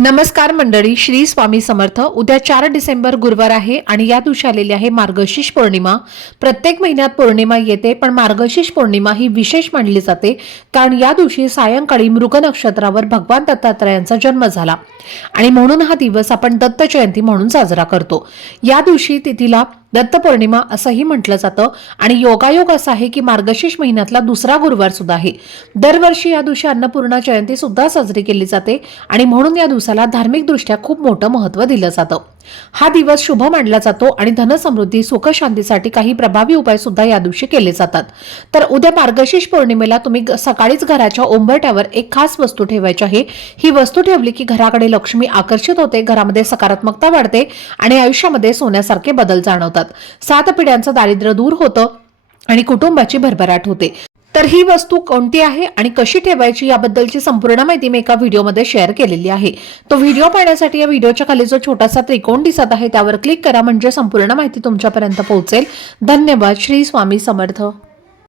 नमस्कार मंडळी श्री स्वामी समर्थ. उद्या चार डिसेंबर गुरुवार आहे आणि या दिवशी आलेली आहे मार्गशीर्ष पौर्णिमा. प्रत्येक महिन्यात पौर्णिमा येते पण मार्गशीर्ष पौर्णिमा ही विशेष मानली जाते कारण या दिवशी सायंकाळी मृग नक्षत्रावर भगवान दत्तात्रयांचा जन्म झाला. आणि म्हणून हा दिवस आपण दत्त जयंती म्हणून साजरा करतो. या दिवशी तिथीला दत्त पौर्णिमा असंही म्हटलं जातं. आणि योगायोग असा आहे की मार्गशीर्ष महिन्यातला दुसरा गुरुवार सुद्धा आहे. दरवर्षी या दिवशी अन्नपूर्णा जयंती सुद्धा साजरी केली जाते आणि म्हणून या दिवसाला धार्मिकदृष्ट्या खूप मोठं महत्त्व दिलं जातं. हा दिवस शुभ मानला जातो आणि धनसमृद्धी सुख शांतीसाठी काही प्रभावी उपाय सुद्धा या दिवशी केले जातात. तर उद्या मार्गशीर्ष पौर्णिमेला तुम्ही सकाळीच घराच्या ओंबरट्यावर एक खास वस्तू ठेवायची आहे. ही वस्तू ठेवली की घराकडे लक्ष्मी आकर्षित होते घरामध्ये सकारात्मकता वाढते आणि आयुष्यामध्ये सोन्यासारखे बदल जाणवतात. सात पिढ्यांचं दारिद्र्य दूर होतं आणि कुटुंबाची भरभराट होते. तर ही वस्तू कोणती आहे आणि कशी ठेवायची याबद्दलची संपूर्ण माहिती मी एका व्हिडिओमध्ये शेअर केलेली आहे. तो व्हिडिओ पाहण्यासाठी या व्हिडिओच्या खाली जो छोटासा त्रिकोण दिसत आहे त्यावर क्लिक करा म्हणजे संपूर्ण माहिती तुमच्यापर्यंत पोहोचेल. धन्यवाद. श्री स्वामी समर्थ.